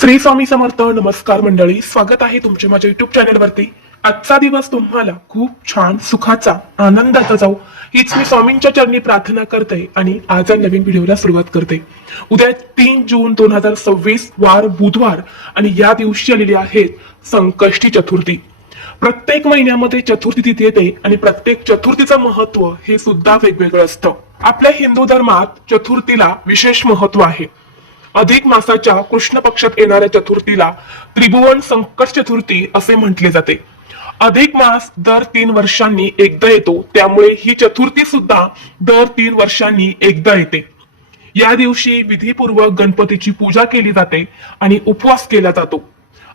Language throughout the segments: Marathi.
श्री स्वामी समर्थ. नमस्कार मंडळी, स्वागत आहे तुमचे माझ्या युट्यूब चॅनलवरती. आजचा दिवस तुम्हाला खूप छान सुखाचा आनंदाचा जाऊ हीच मी स्वामींच्या चरणी प्रार्थना करते आणि आज नवीन व्हिडिओला सुरुवात करते. उद्या 3 जून 2026 वार बुधवार आणि या दिवशी आलेली आहे संकष्टी चतुर्थी. प्रत्येक महिन्यामध्ये चतुर्थी तिथी येते आणि प्रत्येक चतुर्थीचं महत्व हे सुद्धा वेगवेगळं असतं. आपल्या हिंदू धर्मात चतुर्थीला विशेष महत्व आहे. अधिक मासाच्या कृष्ण पक्षात येणाऱ्या चतुर्थीला त्रिभुवन संकट चतुर्थी असे म्हटले जाते. अधिक मास दर 3 वर्षांनी एकदा येतो, त्यामुळे ही चतुर्थी सुद्धा दर 3 वर्षांनी एकदा येते. या दिवशी विधीपूर्वक गणपतीची पूजा केली जाते आणि उपवास केला जातो.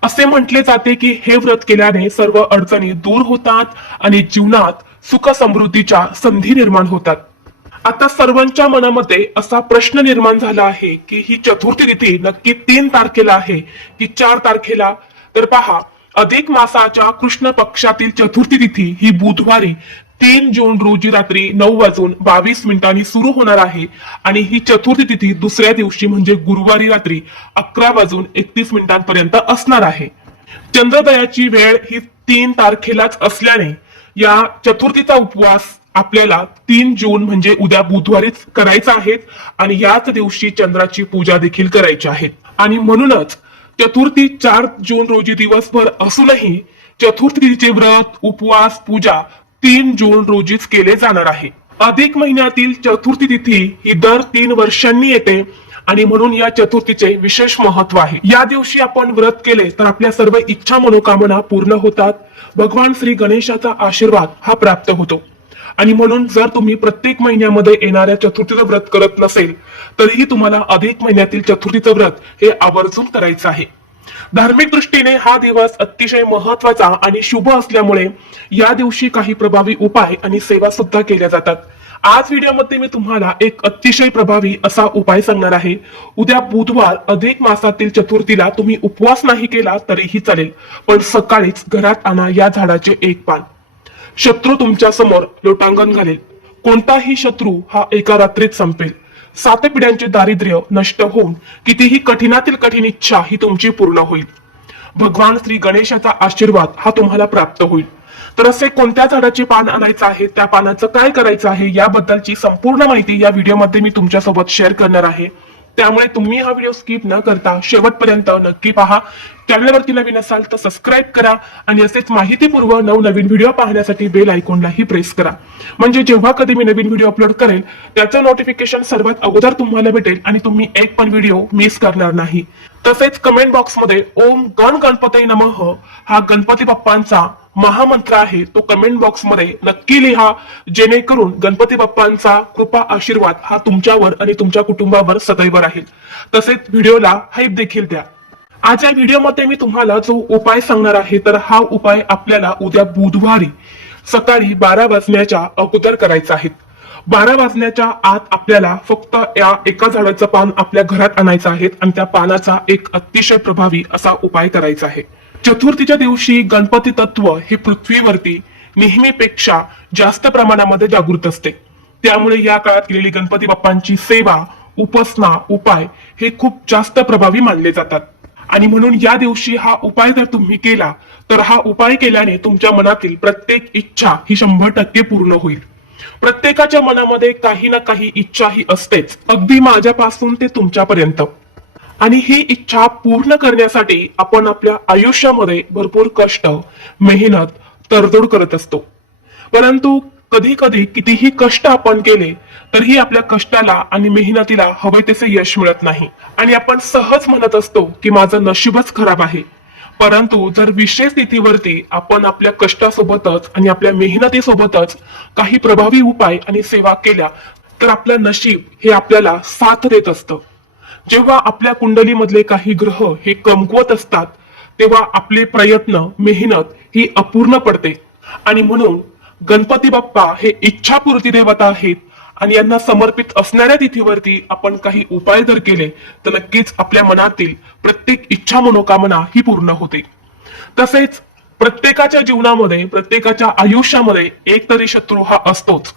असे म्हटले जाते की हे व्रत केल्याने सर्व अडचणी दूर होतात आणि जीवनात सुख समृद्धीच्या संधी निर्माण होतात. आता सर्वांच्या मनामध्ये असा प्रश्न निर्माण झाला आहे की ही चतुर्थी तिथी नक्की 3 तारखेला आहे की 4 तारखेला. तर पहा, अधिक मासाच्या कृष्ण पक्षातील चतुर्थी तिथी ही बुधवारी 3 जून रोजी रात्री 9:22 सुरू होणार आहे आणि ही चतुर्थी तिथी दुसऱ्या दिवशी म्हणजे गुरुवारी रात्री 11:31 असणार आहे. चंद्रोदयाची वेळ ही 3 तारखेलाच असल्याने या चतुर्थीचा उपवास आपल्याला 3 जून म्हणजे उद्या बुधवारीच करायचा आहे आणि याच दिवशी चंद्राची पूजा देखील करायची आहे. आणि म्हणूनच चतुर्थी 4 जून रोजी दिवसभर असूनही चतुर्थीचे व्रत उपवास पूजा 3 जून रोजीच केले जाणार आहे. अधिक महिन्यातील चतुर्थी तिथी ही दर 3 वर्षांनी येते आणि म्हणून या चतुर्थीचे विशेष महत्व आहे. या दिवशी आपण व्रत केले तर आपल्या सर्व इच्छा मनोकामना पूर्ण होतात. भगवान श्री गणेशाचा आशीर्वाद हा प्राप्त होतो. आणि म्हणून जर तुम्ही प्रत्येक महिन्यामध्ये येणाऱ्या चतुर्थीचं व्रत करत नसेल तरीही तुम्हाला अधिक महिन्यातील चतुर्थीचं व्रत हे आवर्जून करायचं आहे. धार्मिक दृष्टीने हा दिवस अतिशय महत्वाचा आणि शुभ असल्यामुळे या दिवशी काही प्रभावी उपाय आणि सेवा सुद्धा केल्या जातात. आज व्हिडिओमध्ये मी तुम्हाला एक अतिशय प्रभावी असा उपाय सांगणार आहे. उद्या बुधवार अधिक मासातील चतुर्थीला तुम्ही उपवास नाही केला तरीही चालेल, पण सकाळीच घरात आणा या झाडाचे एक पान. शत्रू तुमच्या समोर लोटांगण घालेल. कोणताही शत्रू हा एका रात्रीत संपेल. 7 पिढ्यांचे दारिद्र्य नष्ट होऊन कितीही कठीणातील कठीण इच्छा ही तुमची पूर्ण होईल. भगवान श्री गणेशाचा आशीर्वाद हा तुम्हाला प्राप्त होईल. तर असे कोणत्या झाडाचे पान आणायचं आहे, त्या पानाचं काय करायचं आहे याबद्दलची संपूर्ण माहिती या व्हिडिओमध्ये मी तुमच्यासोबत शेअर करणार आहे. त्यामुळे तुम्ही हा व्हिडिओ स्किप न करता शेवटपर्यंत नक्की पहा. चॅनलवरती नवीन असाल तर सबस्क्राईब करा आणि असेच माहितीपूर्व नवनवीन व्हिडिओ पाहण्यासाठी बेल आयकॉनलाही प्रेस करा, म्हणजे जेव्हा कधी मी नवीन व्हिडिओ अपलोड करेल त्याचं नोटिफिकेशन सर्वात अगोदर तुम्हाला भेटेल आणि तुम्ही एक पण व्हिडिओ मिस करणार नाही. तसेच कमेंट बॉक्समध्ये ओम गण गणपती नमः हा गणपती बाप्पांचा महामंत्र आहे, तो कमेंट बॉक्समध्ये नक्की लिहा, जेणेकरून गणपती बाप्पांचा कृपा आशीर्वाद हा तुमच्यावर आणि तुमच्या कुटुंबावर सदैव राहील. तसेच व्हिडिओला हाईप देखील द्या. आज या व्हिडिओमध्ये मी तुम्हाला जो उपाय सांगणार आहे तर हा उपाय आपल्याला उद्या बुधवारी सकाळी 12 वाजण्याच्या अगोदर करायचा आहे. 12 वाजण्याच्या आत आपल्याला फक्त या एका झाडाचं पान आपल्या घरात आणायचं आहे आणि त्या पानाचा एक अतिशय प्रभावी असा उपाय करायचा आहे. चतुर्थीच्या दिवशी गणपती तत्व हे पृथ्वीवरती नेहमीपेक्षा जास्त प्रमाणामध्ये जागृत असते. त्यामुळे या काळात केलेली गणपती बाप्पांची सेवा, उपासना, उपाय हे खूप जास्त प्रभावी मानले जातात. आणि म्हणून या दिवशी हा उपाय जर तुम्ही केला तर हा उपाय केल्याने तुमच्या मनातील प्रत्येक इच्छा ही 100% पूर्ण होईल. प्रत्येकाच्या मनामध्ये काही ना काही इच्छा ही असतेच, अगदी माझ्यापासून ते तुमच्यापर्यंत. आणि ही इच्छा पूर्ण करण्यासाठी आपण आपल्या आयुष्यामध्ये भरपूर कष्ट, मेहनत, तडजोड करत असतो. परंतु कधी कधी कितीही कष्ट आपण केले तरीही आपल्या कष्टाला आणि मेहनतीला हवे तसे यश मिळत नाही आणि आपण सहज म्हणत असतो की माझं नशीबच खराब आहे. परंतु जर विशेष तिथीवरती आपण आपल्या कष्टासोबतच आणि आपल्या मेहनतीसोबतच काही प्रभावी उपाय आणि सेवा केल्या तर आपलं नशीब हे आपल्याला साथ देत असतं. जेव्हा आपल्या कुंडलीमधले काही ग्रह हे कमकुवत असतात तेव्हा आपले प्रयत्न, मेहनत ही अपूर्ण पडते. आणि म्हणून गणपती बाप्पा हे इच्छापूर्ती देवता आहेत आणि यांना समर्पित असणाऱ्या तिथीवरती आपण काही उपाय जर केले तर नक्कीच आपल्या मनातील प्रत्येक इच्छा मनोकामना ही पूर्ण होते. तसेच प्रत्येकाच्या जीवनामध्ये, प्रत्येकाच्या आयुष्यामध्ये एक तरी शत्रू हा असतोच.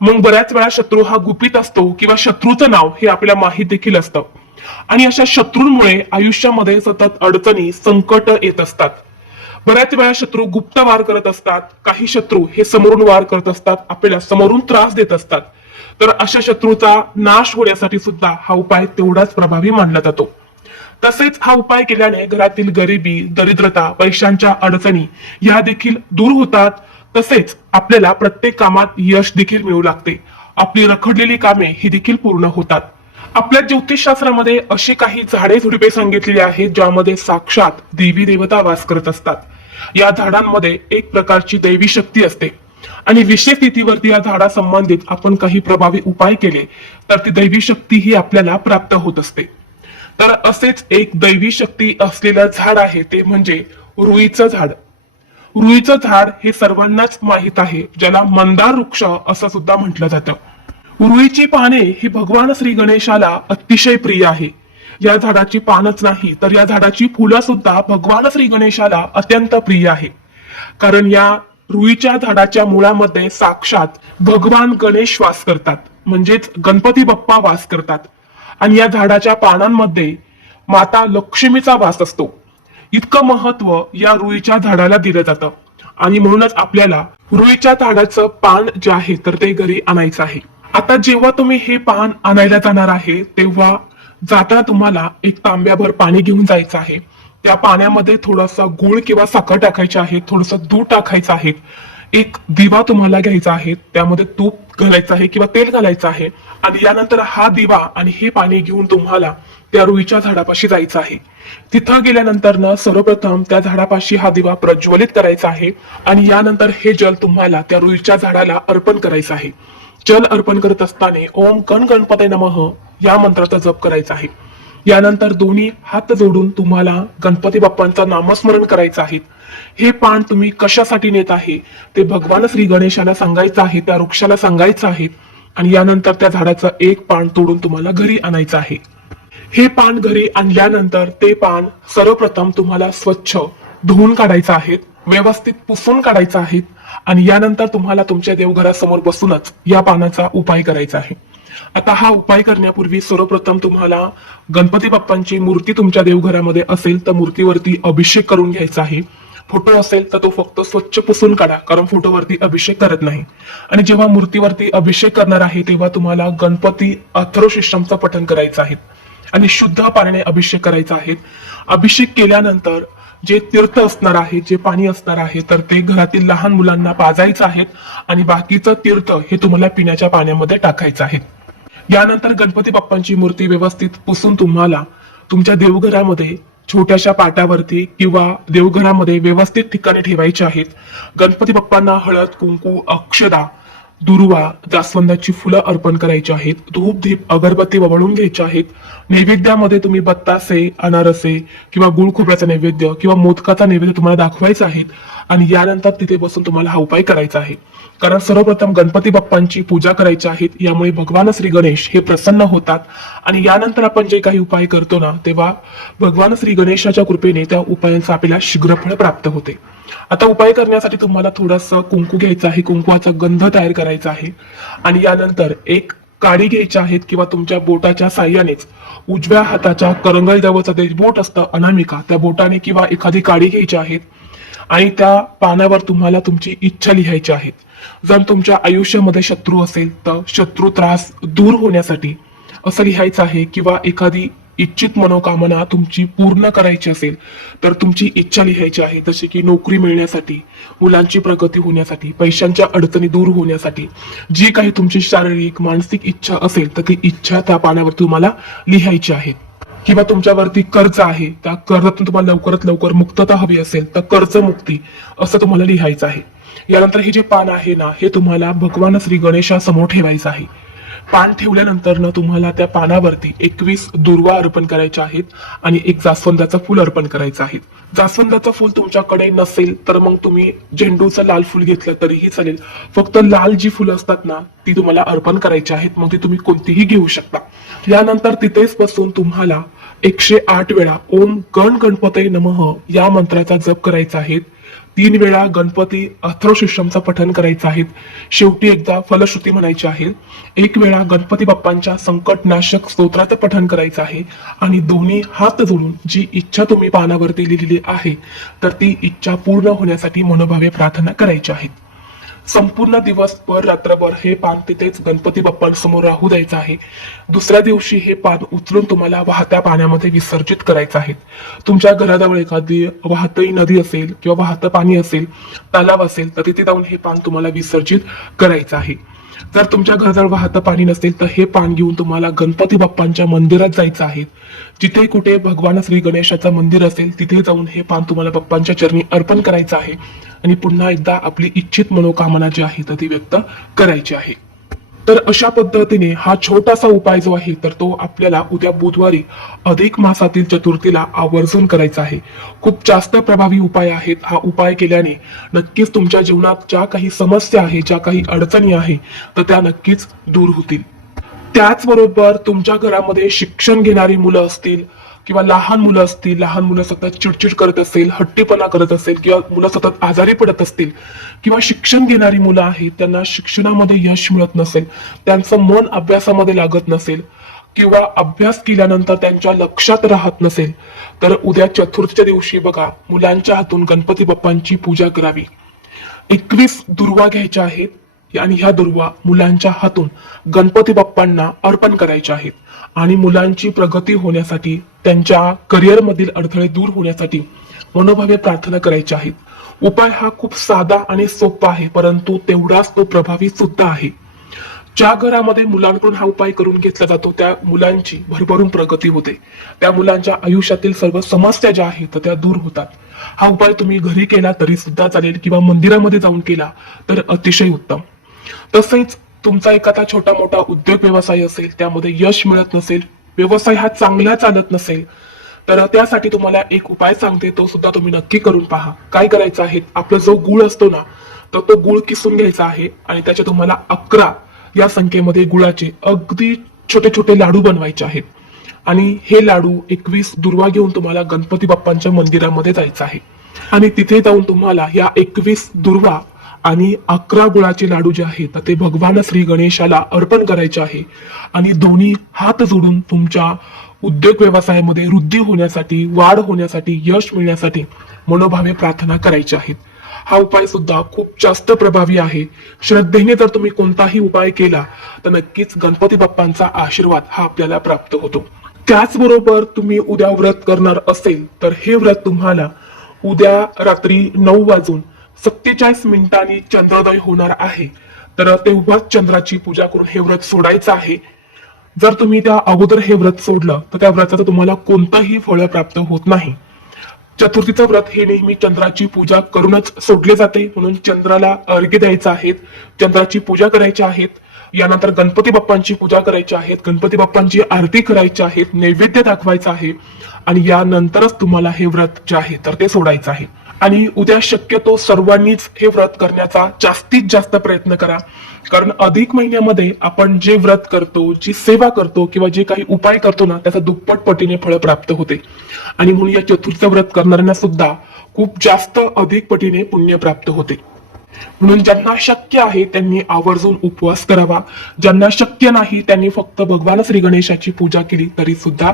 मग बऱ्याच वेळा शत्रू हा गुपित असतो किंवा शत्रूचं नाव हे आपल्याला माहित देखील असतं. आणि अशा शत्रूंमुळे आयुष्यामध्ये सतत अडचणी संकट येत असतात. बऱ्याच वेळा शत्रू गुप्त वार करत असतात, काही शत्रू हे समोरून वार करत असतात, आपल्याला समोरून त्रास देत असतात. तर अशा शत्रूचा नाश होण्यासाठी सुद्धा हा उपाय तेवढाच प्रभावी मानला जातो. तसेच हा उपाय केल्याने घरातील गरिबी, दरिद्रता, पैशांच्या अडचणी या देखील दूर होतात. तसेच आपल्याला प्रत्येक कामात यश देखील मिळू लागते. आपली रखडलेली कामे ही देखील पूर्ण होतात. आपल्या ज्योतिषशास्त्रामध्ये अशी काही झाडे झुडपे सांगितलेली आहेत ज्यामध्ये साक्षात देवी देवता वास करत असतात. या झाडांमध्ये एक प्रकारची दैवी शक्ती असते आणि विशेष तिथीवरती या झाडा संबंधित आपण काही प्रभावी उपाय केले तर ती दैवी शक्ती ही आपल्याला प्राप्त होत असते. तर असेच एक दैवी शक्ती असलेलं झाड आहे ते म्हणजे रुईचं झाड. रुईचं झाड हे सर्वांनाच माहित आहे, ज्याला मंदार वृक्ष असं सुद्धा म्हटलं जातं. रुईची पाने ही भगवान श्री गणेशाला अतिशय प्रिय आहे. या झाडाची पानच नाही तर या झाडाची फुलं सुद्धा भगवान श्री गणेशाला अत्यंत प्रिय आहे. कारण या रुईच्या झाडाच्या मुळामध्ये साक्षात भगवान गणेश वास करतात, म्हणजेच गणपती बाप्पा वास करतात. आणि या झाडाच्या पानांमध्ये माता लक्ष्मीचा वास असतो. इतकं महत्व या रुईच्या झाडाला दिलं जातं आणि म्हणूनच आपल्याला रुईच्या झाडाचं पान जे आहे तर ते घरी आणायचं आहे. आता जेव्हा तुम्ही हे पान आणायला जाणार आहे तेव्हा जाताना तुम्हाला एक तांब्याभर पाणी घेऊन जायचं आहे. त्या पाण्यामध्ये थोडासा गुळ किंवा साखर टाकायचे आहे, थोडंसं दूध टाकायचं आहे, एक दिवा तुम्हाला घ्यायचा आहे, त्यामध्ये तूप घालायचं आहे किंवा तेल घालायचं आहे आणि यानंतर हा दिवा आणि हे पाणी घेऊन तुम्हाला त्या रुईच्या झाडापाशी जायचं आहे. तिथं गेल्यानंतर ना सर्वप्रथम त्या झाडापाशी हा दिवा प्रज्वलित करायचा आहे आणि यानंतर हे जल तुम्हाला त्या रुईच्या झाडाला अर्पण करायचं आहे. जल अर्पण करत असताना ओम गण गणपते नमः या मंत्राचा जप करायचा आहे. यानंतर दोन्ही हात जोडून तुम्हाला गणपती बाप्पांचं नामस्मरण करायचं आहे. हे पान तुम्ही कशासाठी नेत आहे ते भगवान श्री गणेशाला सांगायचं आहे, त्या वृक्षाला सांगायचं आहे आणि यानंतर त्या झाडाचं एक पान तोडून तुम्हाला घरी आणायचं आहे. हे पान घरी आणल्यानंतर ते पान सर्वप्रथम तुम्हाला स्वच्छ धुवून काढायचं आहे, व्यवस्थित पुसून काढायचं आहे आणि यानंतर तुम्हाला तुमच्या देवघरासमोर बसूनच या पानाचा उपाय करायचा आहे. आता हा उपाय करण्यापूर्वी सर्वप्रथम तुम्हाला गणपती बाप्पांची मूर्ती तुमच्या देवघरामध्ये असेल तर मूर्तीवरती अभिषेक करून घ्यायचा आहे. फोटो असेल तर तो फक्त स्वच्छ पुसून काढा, कारण फोटोवरती अभिषेक करत नाही. आणि जेव्हा मूर्तीवरती अभिषेक करणार आहे तेव्हा तुम्हाला गणपती अथर्वशीर्षमचं पठण करायचं आहे आणि शुद्ध पाण्याने अभिषेक करायचा आहे. अभिषेक केल्यानंतर जे तीर्थ असणार आहे, जे पाणी असणार आहे तर ते घरातील लहान मुलांना पाजायचं आहे आणि बाकीचं तीर्थ हे तुम्हाला पिण्याच्या पाण्यामध्ये टाकायचं आहे. यानंतर गणपती बाप्पांची मूर्ती व्यवस्थित पुसून तुम्हाला तुमच्या देवघरामध्ये छोट्याशा पाटावरती किंवा देवघरामध्ये व्यवस्थित ठिकाणी ठेवायचे आहेत. गणपती बाप्पांना हळद, कुंकू, अक्षदा, दुर्वा, जास्वंदाची फुलं अर्पण करायची आहेत. धूप, दीप, अगरबत्ती वळून घ्यायचे आहेत. नैवेद्यामध्ये तुम्ही बत्तासे, अनारसे किंवा गुळ खोबऱ्याचा नैवेद्य किंवा मोदकाचा नैवेद्य तुम्हाला दाखवायचा आहे आणि यानंतर तिथे बसून तुम्हाला हा उपाय करायचा आहे. कारण सर्वप्रथम गणपती बाप्पांची पूजा करायची आहे, यामुळे भगवान श्री गणेश हे प्रसन्न होतात आणि यानंतर आपण जे काही उपाय करतो ना तेव्हा भगवान श्री गणेशाच्या कृपेने त्या उपायांचा आपल्याला शीघ्र फळ प्राप्त होते. आता उपाय करण्यासाठी तुम्हाला थोडासा कुंकू घ्यायचा आहे, कुंकवाचा गंध तयार करायचा आहे आणि यानंतर एक काडी घ्यायची आहेत किंवा तुमच्या बोटाच्या साह्यानेच उजव्या हाताच्या करंगळी जवळचं ते बोट असतं अनामिका, त्या बोटाने किंवा एखादी काडी घ्यायची आहेत आणि त्या पानावर तुम्हाला तुमची इच्छा लिहायची आहे. जर तुमच्या आयुष्यामध्ये शत्रू असेल तर शत्रू त्रास दूर होण्यासाठी असं लिहायचं आहे किंवा एखादी इच्छित मनोकामना तुमची पूर्ण करायची असेल तर तुमची इच्छा लिहायची आहे, जशी की नोकरी मिळण्यासाठी, मुलांची प्रगती होण्यासाठी, पैशांच्या अडचणी दूर होण्यासाठी, जी काही तुमची शारीरिक मानसिक इच्छा असेल तर ती इच्छा त्या पानावर तुम्हाला लिहायची आहे. किंवा तुमच्यावरती कर्ज आहे, त्या कर्जातून तुम्हाला लवकरात लवकर मुक्तता हवी असेल तर कर्जमुक्ती असं तुम्हाला लिहायचं आहे. यानंतर हे जे पान आहे ना हे तुम्हाला भगवान श्री गणेशासमोर ठेवायचं आहे. पान ठेवल्यानंतर ना तुम्हाला त्या पानावरती 21 दुर्वा अर्पण करायचे आहेत आणि एक जास्वंदाचं फुल अर्पण करायचं आहे. जास्वंदाचं फुल तुमच्याकडे नसेल तर मग तुम्ही झेंडूचं लाल फुल घेतलं तरीही चालेल. फक्त लाल जी फुलं असतात ना ती तुम्हाला अर्पण करायची आहेत, मग ती तुम्ही कोणतीही घेऊ शकता. यानंतर तिथेच बसून तुम्हाला 108 वेळा ओम गण गणपते नमः या मंत्राचा जप करायचा आहे. 3 वेळा गणपती अथर्वशीर्षमचं पठण करायचं आहे. शेवटी एकदा फलश्रुती म्हणायची आहे. 1 वेळा गणपती बाप्पांच्या संकटनाशक स्तोत्राचं पठण करायचं आहे आणि दोन्ही हात जोडून जी इच्छा तुम्ही पानावरती लिहिलेली आहे तर ती इच्छा पूर्ण होण्यासाठी मनोभावे प्रार्थना करायची आहे. संपूर्ण दिवसभर रात्रभर हे पान तिथेच गणपती बाप्पांसमोर राहू द्यायचं आहे. दुसऱ्या दिवशी हे पान उचलून तुम्हाला वाहत्या पाण्यामध्ये विसर्जित करायचं आहे. तुमच्या घराजवळ एखादी वाहतही नदी असेल किंवा वाहतं पाणी असेल, तलाव असेल तर तिथे जाऊन हे पान तुम्हाला विसर्जित करायचं आहे. जर तुमच्या घराजवळ वाहतं पाणी नसेल तर हे पान घेऊन तुम्हाला गणपती बाप्पांच्या मंदिरात जायचं आहे. जिथे कुठे भगवान श्री गणेशाचं मंदिर असेल तिथे जाऊन हे पान तुम्हाला बाप्पांच्या चरणी अर्पण करायचं आहे आणि पुन्हा एकदा आपली इच्छित मनोकामना जी आहे तर ती व्यक्त करायची आहे. तर अशा पद्धतीने हा छोटासा उपाय जो आहे तर तो आपल्याला उद्या बुधवारी अधिक मासातील चतुर्थीला आवर्जून करायचा आहे. खूप जास्त प्रभावी उपाय आहेत. हा उपाय केल्याने नक्कीच तुमच्या जीवनात ज्या काही समस्या आहेत, ज्या काही अडचणी आहेत तर त्या नक्कीच दूर होतील. त्याचबरोबर तुमच्या घरामध्ये शिक्षण घेणारी मुलं असतील किंवा लहान मुलं असतील, लहान मुलं सतत चिडचिड करत असेल, हट्टीपणा करत असेल किंवा मुलं सतत आजारी पडत असतील किंवा शिक्षण घेणारी मुलं आहेत त्यांना शिक्षणामध्ये यश मिळत नसेल, त्यांचं मन अभ्यासामध्ये लागत नसेल किंवा अभ्यास केल्यानंतर त्यांच्या लक्षात राहत नसेल तर उद्या चतुर्थीच्या दिवशी बघा मुलांच्या हातून गणपती बाप्पांची पूजा करावी. 21 दुर्वा घ्यायच्या आहेत आणि ह्या दुर्वा मुलांच्या हातून गणपती बाप्पांना अर्पण करायच्या आहेत आणि मुलांची प्रगती होण्यासाठी, त्यांच्या करिअरमधील अडथळे दूर होण्यासाठी मनोभावे प्रार्थना करायची आहेत. उपाय हा खूप साधा आणि सोपा आहे, परंतु तेवढाच तो प्रभावी सुद्धा आहे. ज्या घरामध्ये मुलांकडून हा उपाय करून घेतला जातो त्या मुलांची भरभरून प्रगती होते. त्या मुलांच्या आयुष्यातील सर्व समस्या ज्या आहेत त्या दूर होतात. हा उपाय तुम्ही घरी केला तरी सुद्धा चालेल किंवा मंदिरामध्ये जाऊन केला तर अतिशय उत्तम. तसेच तुमचा एखादा छोटा मोठा उद्योग व्यवसाय असेल, त्यामध्ये यश मिळत नसेल, व्यवसाय हा चांगला चालत नसेल तर त्यासाठी तुम्हाला एक उपाय सांगते, तो सुद्धा तुम्ही नक्की करून पहा. काय करायचं आहे, आपला जो गुळ असतो ना तर तो गुळ किसून घ्यायचा आहे आणि त्याचे तुम्हाला 11 या संख्येमध्ये गुळाचे अगदी छोटे छोटे लाडू बनवायचे आहेत आणि हे लाडू 21 दुर्वा घेऊन तुम्हाला गणपती बाप्पांच्या मंदिरामध्ये जायचं आहे आणि तिथे जाऊन तुम्हाला या 21 दुर्वा आणि 11 गुळाचे लाडू जे आहेत ते भगवान श्री गणेशाला अर्पण करायचे आहे आणि दोन्ही हात जोडून तुमच्या उद्योग व्यवसायामध्ये वृद्धी होण्यासाठी, वाढ होण्यासाठी, यश मिळण्यासाठी मनोभावे प्रार्थना करायची आहेत. हा उपाय सुद्धा खूप जास्त प्रभावी आहे. श्रद्धेने जर तुम्ही कोणताही उपाय केला तर नक्कीच गणपती बाप्पांचा आशीर्वाद हा आपल्याला प्राप्त होतो. त्याचबरोबर तुम्ही उद्या व्रत करणार असेल तर हे व्रत तुम्हाला उद्या रात्री 9:47 चंद्रोदय होणार आहे तर तेव्हाच चंद्राची पूजा करून हे व्रत सोडायचं आहे. जर तुम्ही त्या अगोदर हे व्रत सोडलं तर त्या व्रताचं तुम्हाला कोणतंही फळ प्राप्त होत नाही. चतुर्थीचं व्रत हे नेहमी चंद्राची पूजा करूनच सोडले जाते, म्हणून चंद्राला अर्घ्य द्यायचं आहे, चंद्राची पूजा करायची आहेत. यानंतर गणपती बाप्पांची पूजा करायची आहे, गणपती बाप्पांची आरती करायची आहे, नैवेद्य दाखवायचा आहे आणि यानंतरच तुम्हाला हे व्रत जे आहे तर ते सोडायचं आहे. आणि उद्या शक्यतो सर्वांनीच हे व्रत करण्याचा जास्तीत जास्त प्रयत्न करा, कारण अधिक महिन्यामध्ये आपण जे व्रत करतो, जी सेवा करतो किंवा जे काही उपाय करतो ना त्याचा दुप्पट पटीने फळ प्राप्त होते आणि म्हणून या चतुर्थीचं व्रत करणाऱ्यांना सुद्धा खूप जास्त अधिक पटीने पुण्य प्राप्त होते. म्हणून ज्यांना शक्य आहे त्यांनी आवर्जून उपवास करावा, ज्यांना शक्य नाही त्यांनी फक्त भगवान श्री गणेशाची पूजा केली तरी सुद्धा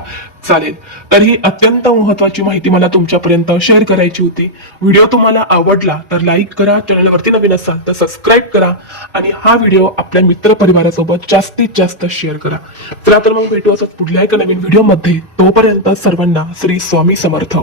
चालेल. तर ही अत्यंत महत्वाची माहिती मला तुमच्यापर्यंत शेअर करायची होती. व्हिडिओ तुम्हाला आवडला तर लाईक करा, चॅनलवरती नवीन असाल तर सबस्क्राईब करा आणि हा व्हिडिओ आपल्या मित्र परिवारासोबत जास्तीत जास्त शेअर करा. चला तर मग भेटू असंच पुढल्या एका नवीन व्हिडिओमध्ये. तोपर्यंत सर्वांना श्री स्वामी समर्थ.